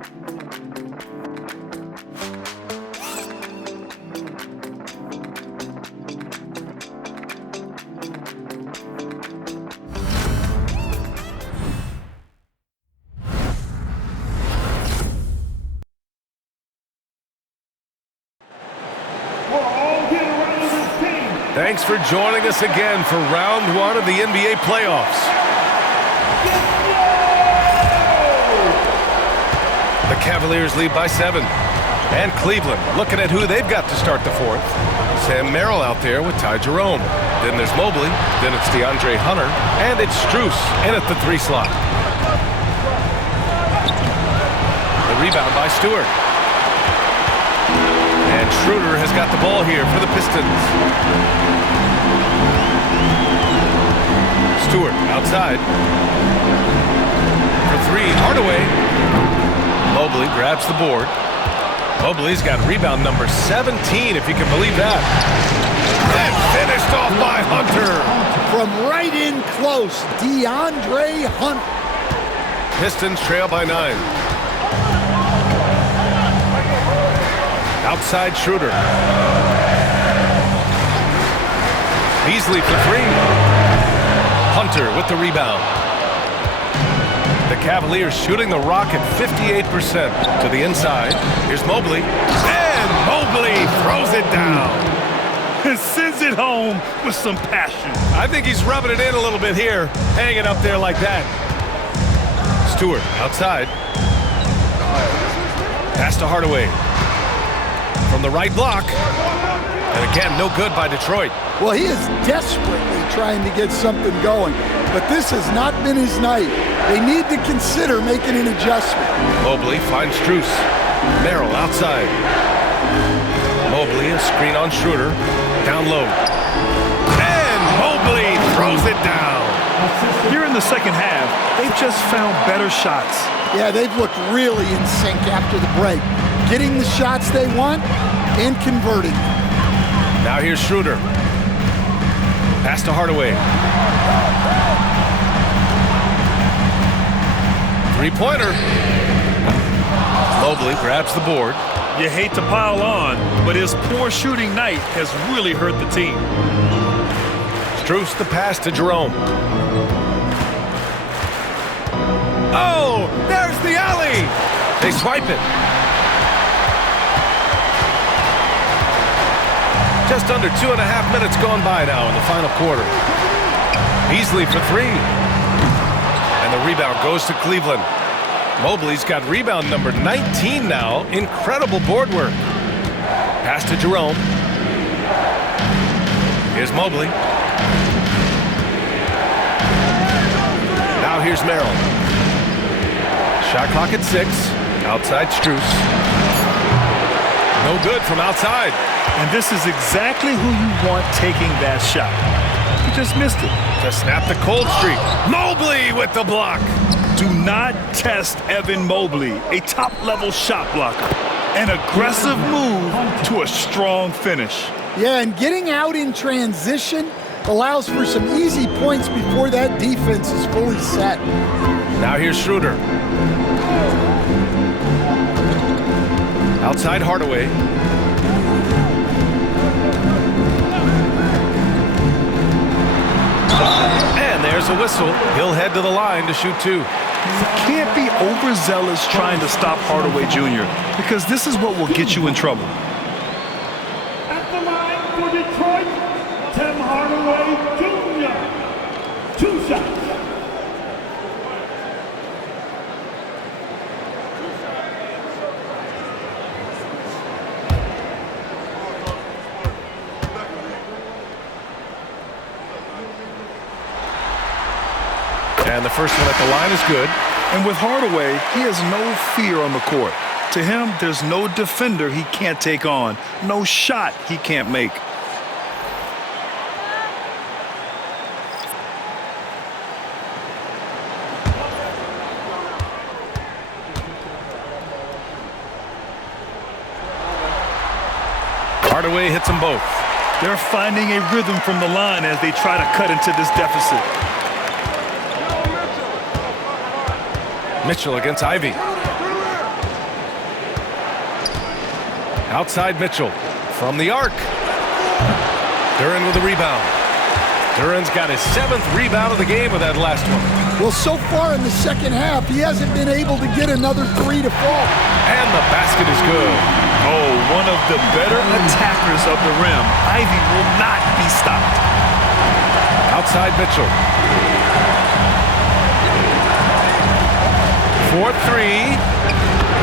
Thanks for joining us again for round 1 of the NBA playoffs. The Cavaliers lead by 7. And Cleveland looking at who they've got to start the 4th. Sam Merrill out there with Ty Jerome. Then there's Mobley. Then it's DeAndre Hunter. And it's Strus in at the 3 slot. rebound by Stewart. And Schroeder has got the ball here for the Pistons. Stewart outside. For three, Hardaway. Mobley grabs the board. Mobley's got rebound number 17, if you can believe that. And finished off by Hunter. From right in close, DeAndre Hunter. Pistons trail by 9. Outside Schroeder. Beasley for three. Hunter with the rebound. The Cavaliers shooting the rock at 58% to the inside. Here's Mobley. And Mobley throws it down. And sends it home with some passion. I think he's rubbing it in a little bit here, hanging up there like that. Stewart outside. Pass to Hardaway. From the right block. And again, no good by Detroit. Well, he is desperately trying to get something going, but this has not been his night. They need to consider making an adjustment. Mobley finds Strus. Merrill outside. Mobley, a screen on Schroeder. Down low. And Mobley throws it down. Here in the second half, they've just found better shots. Yeah, they've looked really in sync after the break. Getting the shots they want and converting. Now here's Schroeder. Pass to Hardaway. Three-pointer. Mobley grabs the board. You hate to pile on, but his poor shooting night has really hurt the team. Strus the pass to Jerome. Oh, there's the alley. They swipe it. Just under 2.5 minutes gone by now in the final quarter. Beasley for three. And the rebound goes to Cleveland. Mobley's got rebound number 19 now. Incredible board work. Pass to Jerome. Here's Mobley. Now here's Merrill. Shot clock at 6. Outside Strus. No good from outside. And this is exactly who you want taking that shot. He just missed it. To snap the cold streak. Mobley with the block. Do not test Evan Mobley, a top-level shot blocker. An aggressive move to a strong finish. Yeah, and getting out in transition allows for some easy points before that defense is fully set. Now here's Schroeder. Outside Hardaway. And there's a whistle. He'll head to the line to shoot two. You can't be overzealous trying to stop Hardaway Jr. because this is what will get you in trouble. At the line for Detroit, Tim Hardaway Jr. 2 shots. And the first one at the line is good. And with Hardaway, he has no fear on the court. To him, there's no defender he can't take on, no shot he can't make. Hardaway hits them both. They're finding a rhythm from the line as they try to cut into this deficit. Mitchell against Ivy. Outside Mitchell from the arc. Duren with the rebound. Duren's got his 7th rebound of the game with that last one. Well, so far in the second half, he hasn't been able to get another 3 to fall. And the basket is good. Oh, one of the better attackers of the rim. Ivy will not be stopped. Outside Mitchell. 4-3.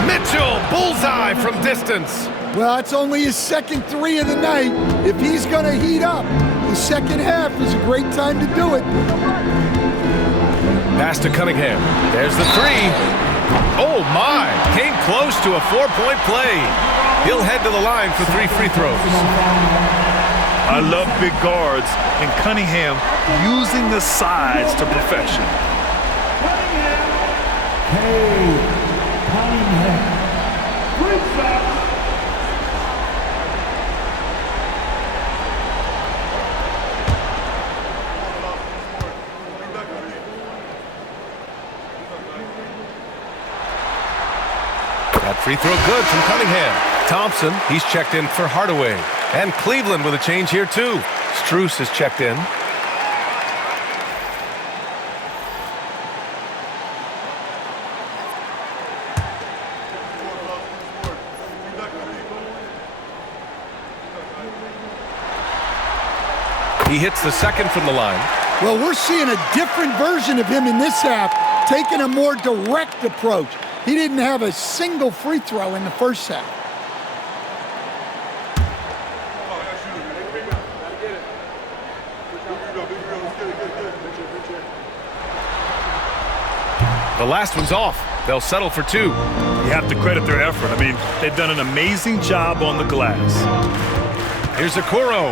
Mitchell, bullseye from distance. Well, it's only his second 3 of the night. If he's going to heat up, the second half is a great time to do it. Pass to Cunningham. There's the 3. Oh, my. Came close to a 4-point play. He'll head to the line for 3 free throws. I love big guards, and Cunningham using the size to perfection. That free throw good from Cunningham. Thompson, he's checked in for Hardaway. And Cleveland with a change here too. Strus is checked in. He hits the second from the line. Well, we're seeing a different version of him in this half, taking a more direct approach. He didn't have a single free throw in the first half. The last one's off. They'll settle for 2. You have to credit their effort. I mean, they've done an amazing job on the glass. Here's Okoro.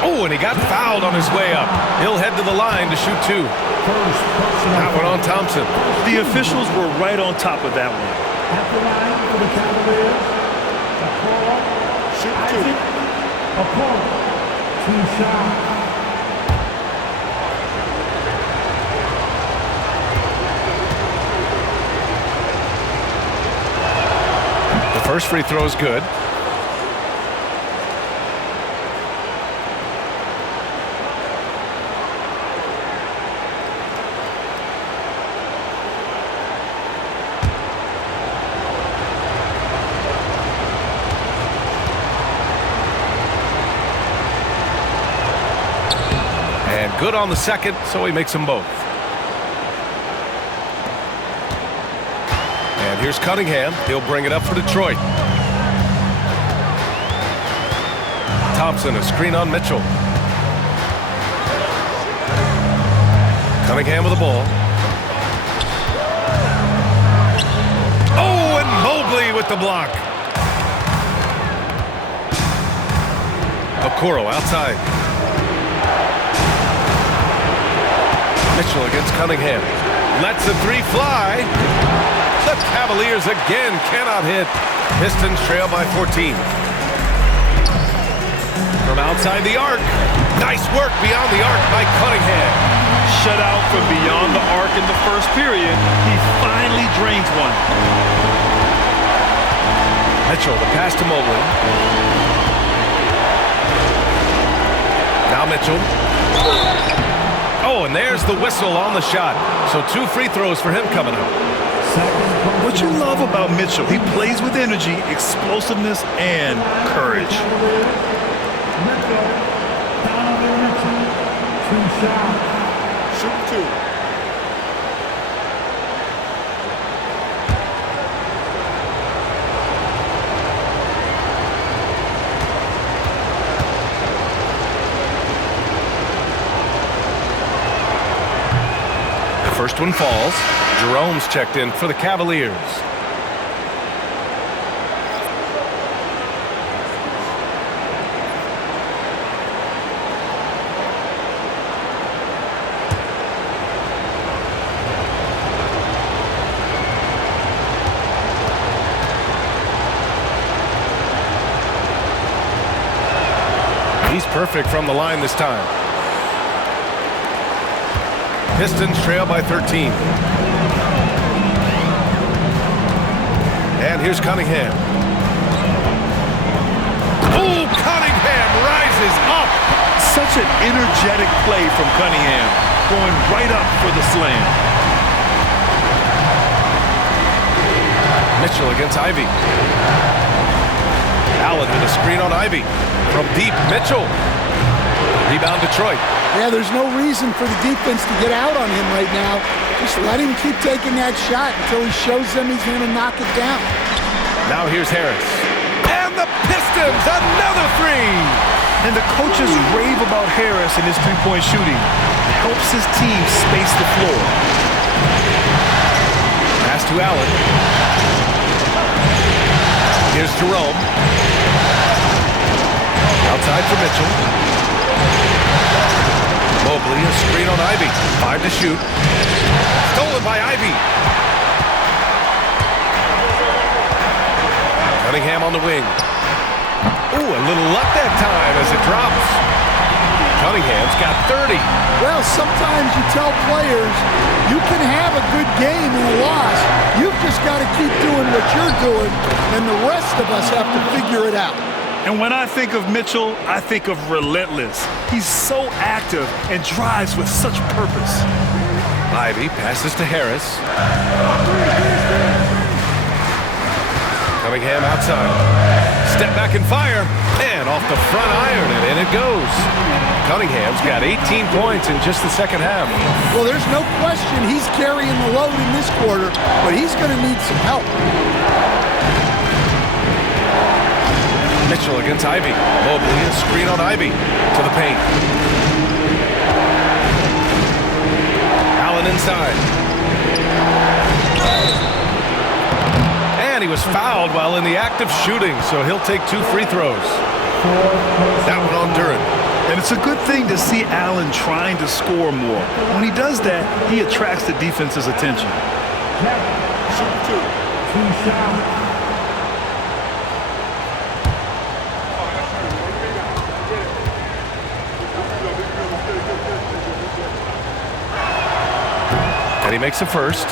Oh, and he got fouled on his way up. He'll head to the line to shoot 2. That one on Thompson. The officials were right on top of that one. At the line for the Cavaliers, Okoro. Shoot 2 shots. The first free throw is good. And good on the second, so he makes them both. And here's Cunningham. He'll bring it up for Detroit. Thompson, a screen on Mitchell. Cunningham with the ball. Oh, and Mobley with the block. Okoro outside. Mitchell against Cunningham. Lets the 3 fly. The Cavaliers again cannot hit. Pistons trail by 14. From outside the arc. Nice work beyond the arc by Cunningham. Shut out from beyond the arc in the first period. He finally drains one. Mitchell, the pass to Mobley. Now Mitchell. Oh, and there's the whistle on the shot. So 2 free throws for him coming up. What you love about Mitchell, he plays with energy, explosiveness, and courage. Shoot 2. First one falls. Jerome's checked in for the Cavaliers. He's perfect from the line this time. Pistons trail by 13. And here's Cunningham. Oh, Cunningham rises up. Such an energetic play from Cunningham, going right up for the slam. Mitchell against Ivy. Allen with a screen on Ivy. From deep, Mitchell. Rebound Detroit. Yeah, there's no reason for the defense to get out on him right now. Just let him keep taking that shot until he shows them he's going to knock it down. Now here's Harris. And the Pistons, another 3! And the coaches rave about Harris and his three-point shooting. Helps his team space the floor. Pass pass to Allen. Here's Jerome. Outside for Mitchell. Mobley, a screen on Ivy. 5 to shoot. Stolen by Ivy. Cunningham on the wing. Ooh, a little luck that time as it drops. Cunningham's got 30. Well, sometimes you tell players you can have a good game and a loss. You've just got to keep doing what you're doing, and the rest of us have to figure it out. And when I think of Mitchell, I think of relentless. He's so active and drives with such purpose. Ivy passes to Harris. Cunningham outside. Step back and fire. And off the front iron, and in it goes. Cunningham's got 18 points in just the second half. Well, there's no question he's carrying the load in this quarter, but he's going to need some help. Mitchell against Ivy. Mobley, a screen on Ivy to the paint. Allen inside. And he was fouled while in the act of shooting, so he'll take 2 free throws. That one on Duren. And it's a good thing to see Allen trying to score more. When he does that, he attracts the defense's attention. And he makes the first.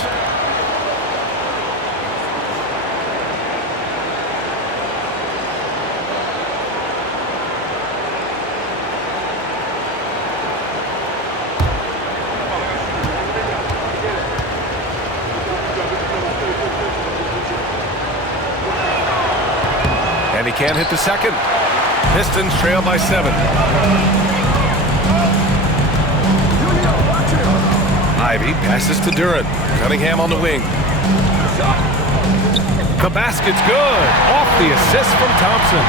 And he can't hit the second. Pistons trail by 7. Ivy passes to Duren. Cunningham on the wing. The basket's good. Off the assist from Thompson.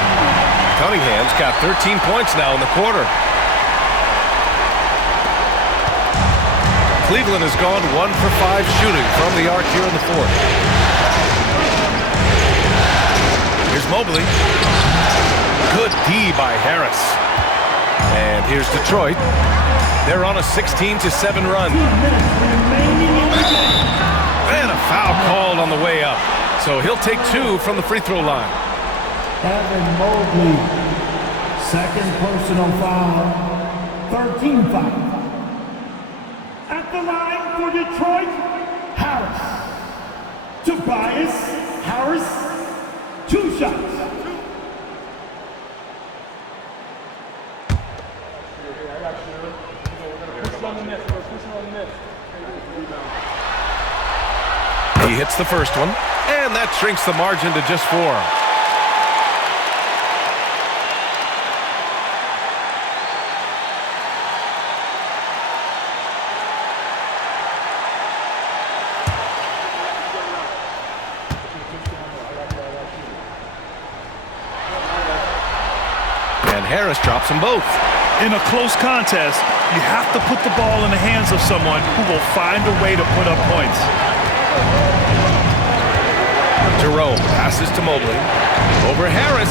Cunningham's got 13 points now in the quarter. Cleveland has gone 1 for 5 shooting from the arc here in the fourth. Here's Mobley. Good D by Harris. And here's Detroit. They're on a 16-7 run. And a foul called on the way up. So he'll take 2 from the free throw line. Evan Mobley, second personal foul, 13 foul. At the line for Detroit, Harris. Tobias Harris, 2 shots. He hits the first one, and that shrinks the margin to just 4. And Harris drops them both. In a close contest, you have to put the ball in the hands of someone who will find a way to put up points. Jerome passes to Mobley. Over Harris.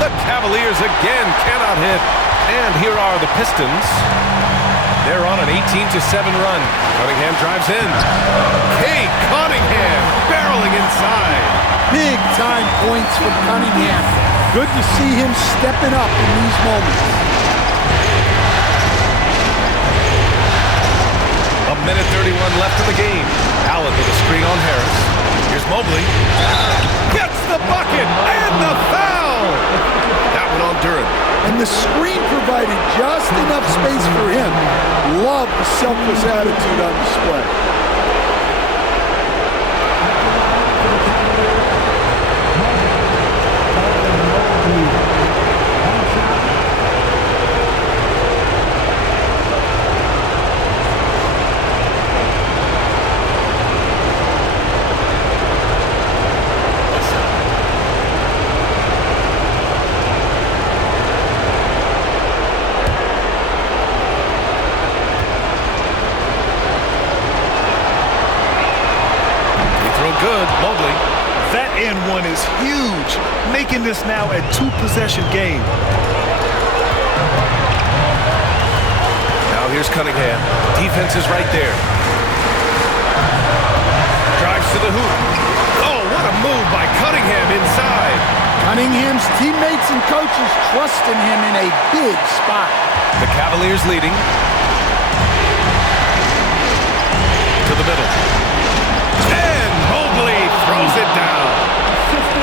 The Cavaliers again cannot hit. And here are the Pistons. They're on an 18-7 run. Cunningham drives in. Kate Cunningham barreling inside. Big time points from Cunningham. Good to see him stepping up in these moments. A minute 31 left in the game. Allen with a screen on Harris. Here's Mobley. Gets the bucket and the foul. That one on Duren. And the screen provided just enough space for him. Love the selfless attitude on display. is huge, making this now a two-possession game. Now here's Cunningham. Defense is right there. Drives to the hoop. Oh, what a move by Cunningham inside. Cunningham's teammates and coaches trust in him in a big spot. The Cavaliers leading. To the middle. And Mobley throws it down.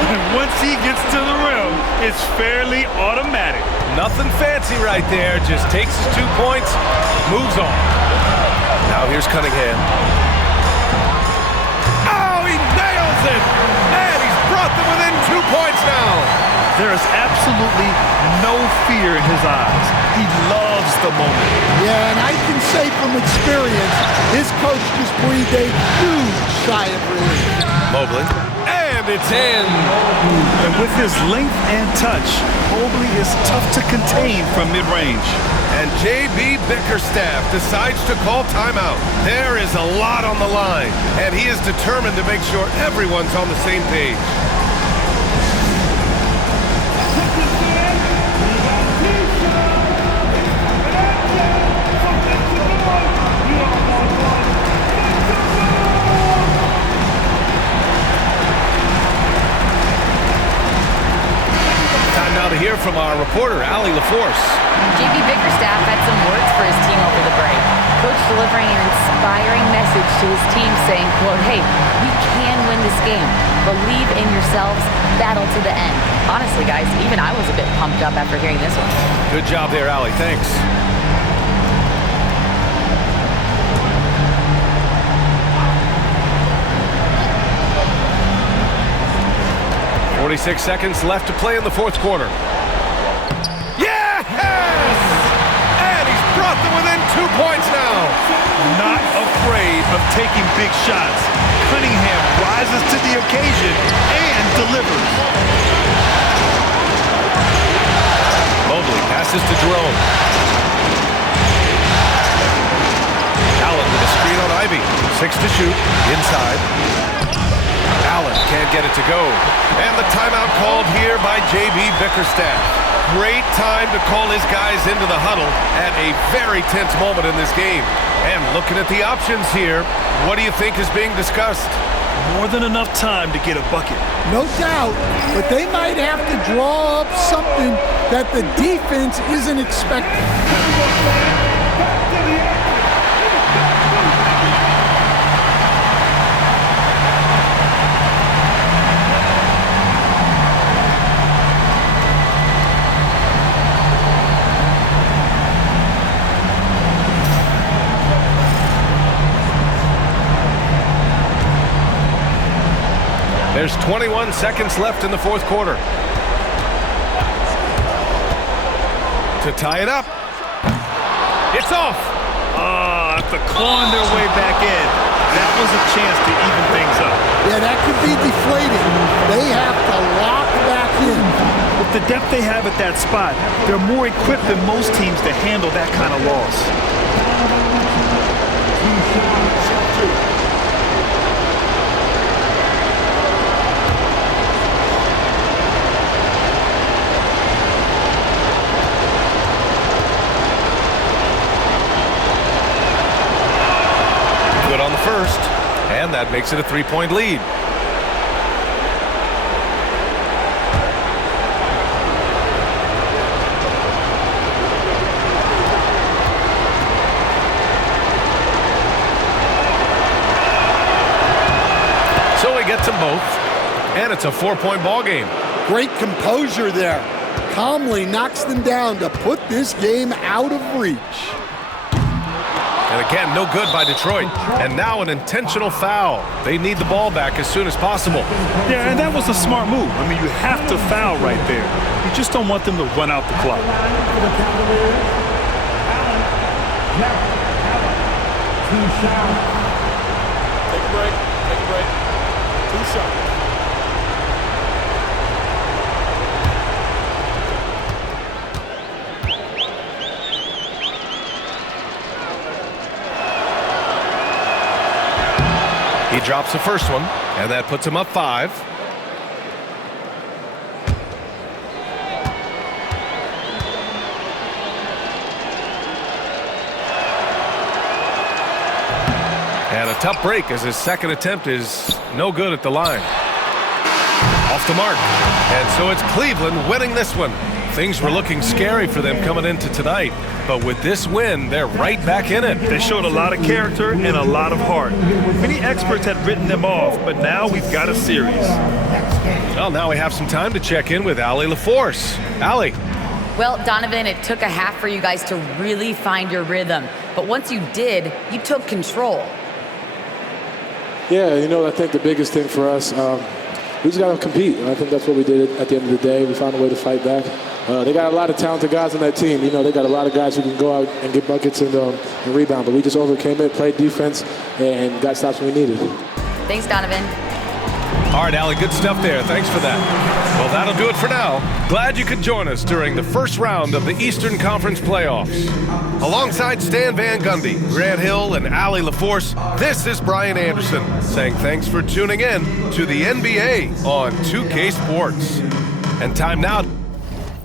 And once he gets to the rim, it's fairly automatic. Nothing fancy right there. Just takes his 2 points, moves on. Now here's Cunningham. Oh, he nails it! And he's brought them within 2 points now. There is absolutely no fear in his eyes. He loves the moment. Yeah, and I can say from experience, his coach just breathed a huge sigh of relief. Mobley. And it's in. And with his length and touch, Mobley is tough to contain from mid-range. And J.B. Bickerstaff decides to call timeout. There is a lot on the line, and he is determined to make sure everyone's on the same page. To hear from our reporter, Allie LaForce. J.B. Bickerstaff had some words for his team over the break. Coach delivering an inspiring message to his team saying, quote, hey, we can win this game. Believe in yourselves. Battle to the end. Honestly, guys, even I was a bit pumped up after hearing this one. Good job there, Allie. Thanks. .46 seconds left to play in the fourth quarter. Yes! And he's brought them within 2 points now. Not afraid of taking big shots. Cunningham rises to the occasion and delivers. Mobley passes to Jerome. Allen with a screen on Ivy. 6 to shoot. Inside. Allen can't get it to go. And the timeout called here by J.B. Bickerstaff. Great time to call his guys into the huddle at a very tense moment in this game. And looking at the options here, what do you think is being discussed? More than enough time to get a bucket. No doubt, but they might have to draw up something that the defense isn't expecting. There's 21 seconds left in the fourth quarter. To tie it up. It's off. After clawing their way back in, that was a chance to even things up. Yeah, that could be deflating. They have to lock back in. With the depth they have at that spot, they're more equipped than most teams to handle that kind of loss. Good on the first, and that makes it a 3-point lead. So he gets them both, and it's a 4-point ball game. Great composure there. Calmly knocks them down to put this game out of reach. And again, no good by Detroit. And now an intentional foul. They need the ball back as soon as possible. Yeah, and that was a smart move. I mean, you have to foul right there. You just don't want them to run out the clock. Take a break. Take a break. 2 shots. He drops the first one, and that puts him up 5. And a tough break as his second attempt is no good at the line. Off the mark. And so it's Cleveland winning this one. Things were looking scary for them coming into tonight, but with this win, they're right back in it. They showed a lot of character and a lot of heart. Many experts had written them off, but now we've got a series. Well, now we have some time to check in with Allie LaForce. Allie. Well, Donovan, it took a half for you guys to really find your rhythm. But once you did, you took control. Yeah, I think the biggest thing for us, we just got to compete. And I think that's what we did at the end of the day. We found a way to fight back. They got a lot of talented guys on that team. They got a lot of guys who can go out and get buckets and rebound. But we just overcame it, played defense, and got stops when we needed. Thanks, Donovan. All right, Allie, good stuff there. Thanks for that. Well, that'll do it for now. Glad you could join us during the first round of the Eastern Conference playoffs. Alongside Stan Van Gundy, Grant Hill, and Allie LaForce, this is Brian Anderson saying thanks for tuning in to the NBA on 2K Sports. And time now